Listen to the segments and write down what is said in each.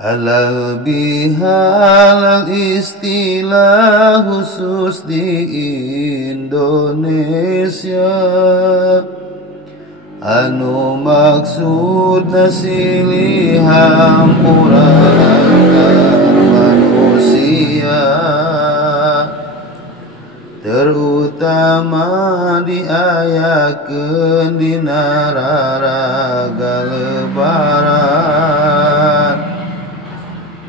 Halal bihalal istilah khusus di Indonesia. Anu maksudna silih hampuran manusia, terutama diayakeun dina raraga lebaran.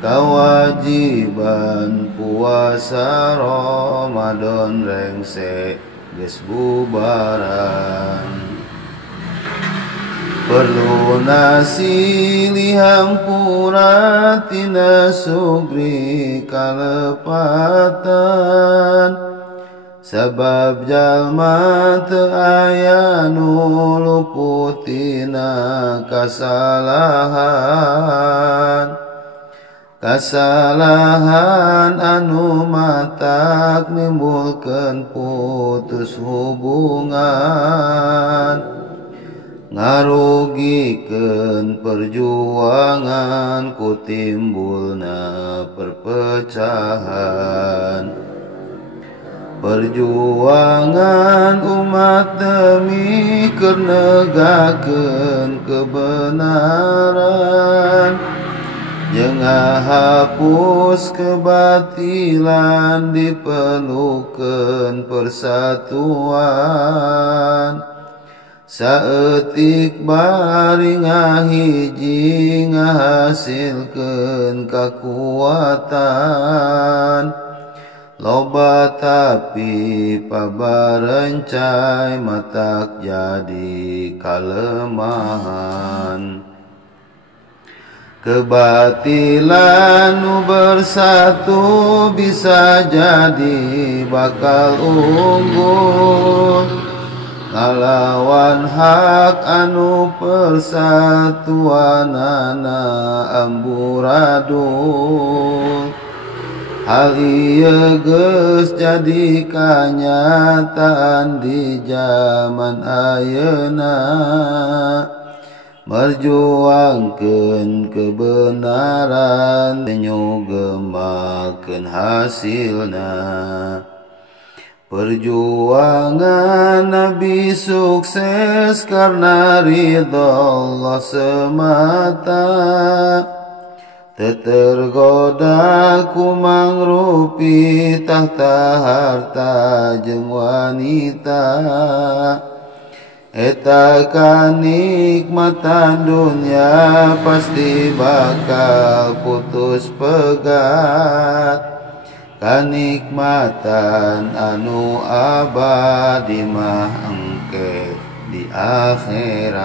Kawajiban puasa Ramadan rengse geus bubaran. Perlu silih hampura tina sugri kalepatan, sabab jalma teu aya nu luput tina kasalahan. Kasalahan anu matak nimbulkeun putus hubungan, ngarugikeun perjuangan ku timbulna perpecahan. Perjuangan umat demi negakeun kebenaran, jeung ngahapus kebatilan, diperlukeun persatuan. Saeutik bari ngahiji ngahasilkeun kakuatan, loba tapi pabarencai matak jadi kalemahan. Kebatilan nu bersatu bisa jadi bakal unggul, ngalawan hak anu persatuanana amburadul. Hal ieu geus jadi kanyataan di zaman ayeuna, merjuangkeun kebenaran nyugemakeun hasilna. Perjuangan Nabi sukses karena ridho Allah semata, teu tergoda ku mangrupi tahta harta jeung wanita. Eta kanikmatan dunia pasti bakal putus pegat, kanikmatan anu abadi mah engke di akhirat.